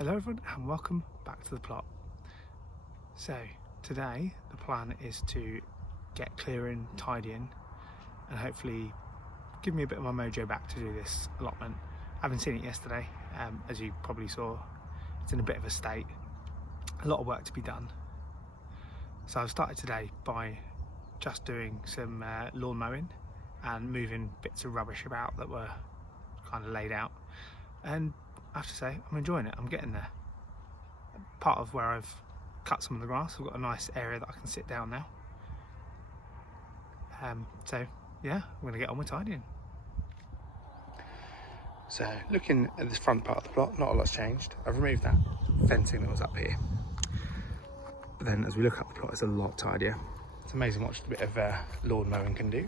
Hello everyone and welcome back to the plot. So today the plan is to get clearing, tidying and hopefully give me a bit of my mojo back to do this allotment. I haven't seen it yesterday, as you probably saw. It's in a bit of a state, a lot of work to be done. So I've started today by just doing some lawn mowing and moving bits of rubbish about that were kind of laid out, and I have to say I'm enjoying it. I'm getting there. Part of where I've cut some of the grass, I've got a nice area that I can sit down now. So yeah, I'm going to get on with tidying. So looking at this front part of the plot, not a lot's changed. I've removed that fencing that was up here. But then as we look up the plot, it's a lot tidier. It's amazing what just a bit of lawn mowing can do.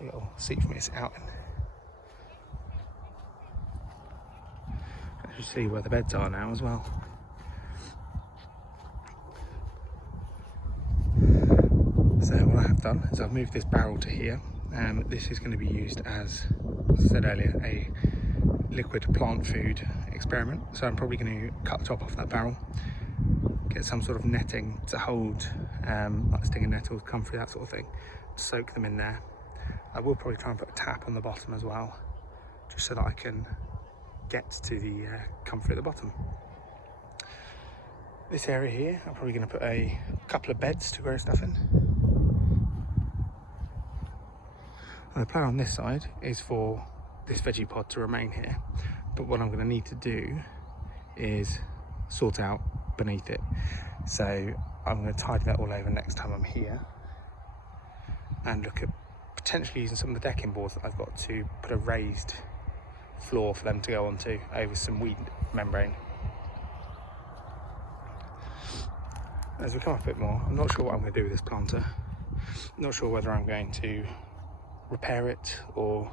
A little seat for me to sit out in. You see where the beds are now as well. So what I have done is I've moved this barrel to here. This is going to be used as I said earlier, a liquid plant food experiment. So I'm probably going to cut the top off that barrel, get some sort of netting to hold like stinging nettles, comfrey, that sort of thing, soak them in there. I will probably try and put a tap on the bottom as well, just so that I can get to the comfrey at the bottom. This area here, I'm probably going to put a couple of beds to grow stuff in. And the plan on this side is for this veggie pod to remain here, but what I'm going to need to do is sort out beneath it. So I'm going to tidy that all over next time I'm here and look at potentially using some of the decking boards that I've got to put a raised floor for them to go onto over some weed membrane. As we come up a bit more, I'm not sure what I'm going to do with this planter. I'm not sure whether I'm going to repair it or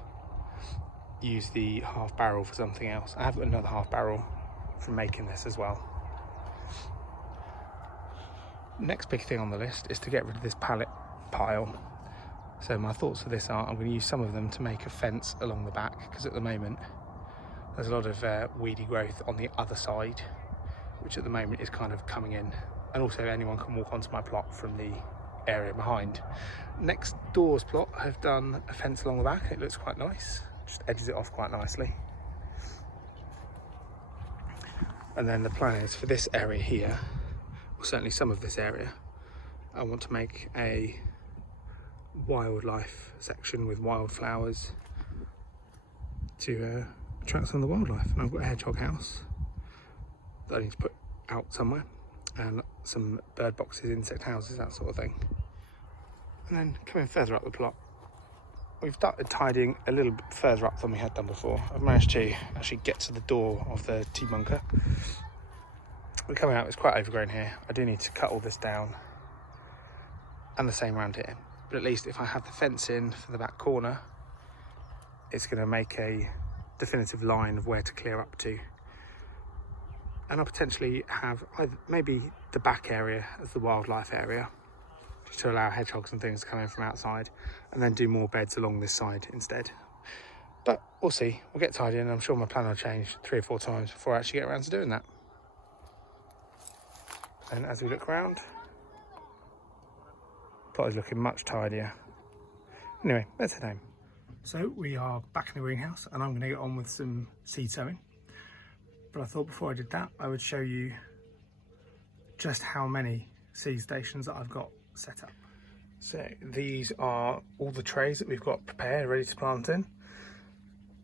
use the half barrel for something else. I have got another half barrel from making this as well. Next big thing on the list is to get rid of this pallet pile. So my thoughts for this are I'm going to use some of them to make a fence along the back, because at the moment there's a lot of weedy growth on the other side, which at the moment is kind of coming in, and also anyone can walk onto my plot from the area behind. Next door's plot, I've done a fence along the back. It looks quite nice, just edges it off quite nicely. And then the plan is for this area here, or certainly some of this area, I want to make a wildlife section with wildflowers to attract some of the wildlife. And I've got a hedgehog house that I need to put out somewhere, and some bird boxes, insect houses, that sort of thing. And then coming further up the plot, we've started tidying a little bit further up than we had done before. I've managed to actually get to the door of the tea bunker. We're coming out, it's quite overgrown here. I do need to cut all this down, and the same around here. But at least if I have the fence in for the back corner, it's going to make a definitive line of where to clear up to. And I'll potentially have either maybe the back area as the wildlife area, just to allow hedgehogs and things to come in from outside, and then do more beds along this side instead. But we'll see, we'll get tidy, and I'm sure my plan will change 3 or 4 times before I actually get around to doing that. And as we look around, the plot is looking much tidier. Anyway, let's head home. So we are back in the greenhouse, and I'm going to get on with some seed sowing. But I thought before I did that, I would show you just how many seed stations that I've got set up. So these are all the trays that we've got prepared, ready to plant in.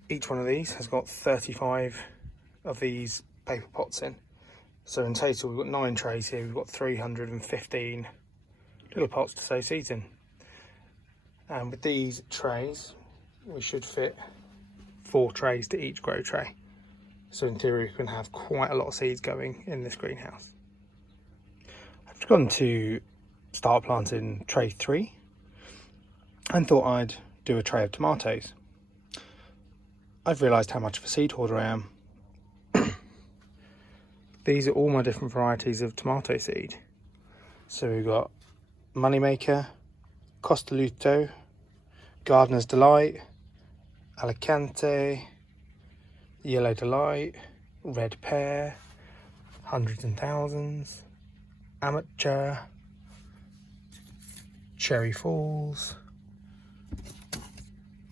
Each one of these has got 35 of these paper pots in. So in total, we've got 9 trays here. We've got 315 little pots to sow seeds in. And with these trays, we should fit 4 trays to each grow tray. So in theory, we can have quite a lot of seeds going in this greenhouse. I've gone to start planting tray 3 and thought I'd do a tray of tomatoes. I've realised how much of a seed hoarder I am. These are all my different varieties of tomato seed. So we've got Moneymaker, Costaluto, Gardener's Delight, Alicante, Yellow Delight, red pear, hundreds and thousands, amateur, cherry falls,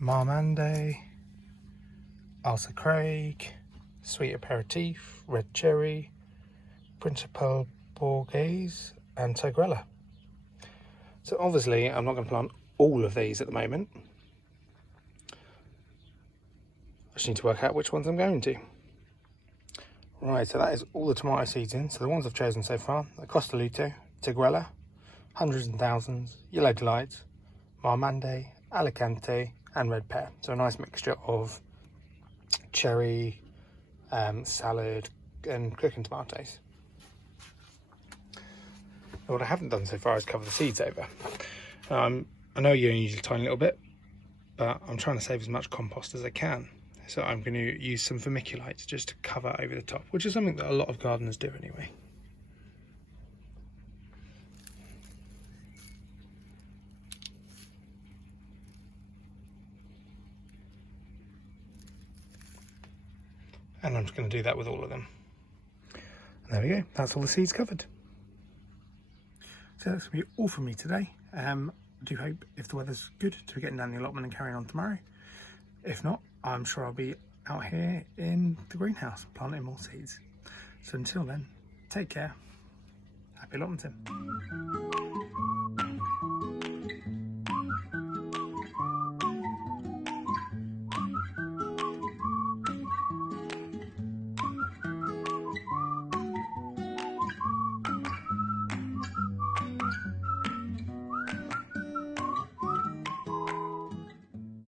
marmande, Arthur Craig, sweet aperitif, red cherry, principal bourgeois, and tigrella. So obviously I'm not going to plant all of these at the moment. I just need to work out which ones I'm going to. Right, so that is all the tomato seeds in. So the ones I've chosen so far: the Costa Luto, tigrella, hundreds and thousands, yellow delight, marmande, alicante, and red pear. So a nice mixture of cherry, salad, and cooking tomatoes. Now, what I haven't done so far is cover the seeds over. I know you only use a tiny little bit, but I'm trying to save as much compost as I can. So I'm going to use some vermiculite just to cover over the top, which is something that a lot of gardeners do anyway. And I'm just going to do that with all of them. And there we go, that's all the seeds covered. So that's going to be all from me today. I do hope, if the weather's good, to be getting down the allotment and carrying on tomorrow. If not, I'm sure I'll be out here in the greenhouse planting more seeds. So until then, take care. Happy allotmenting.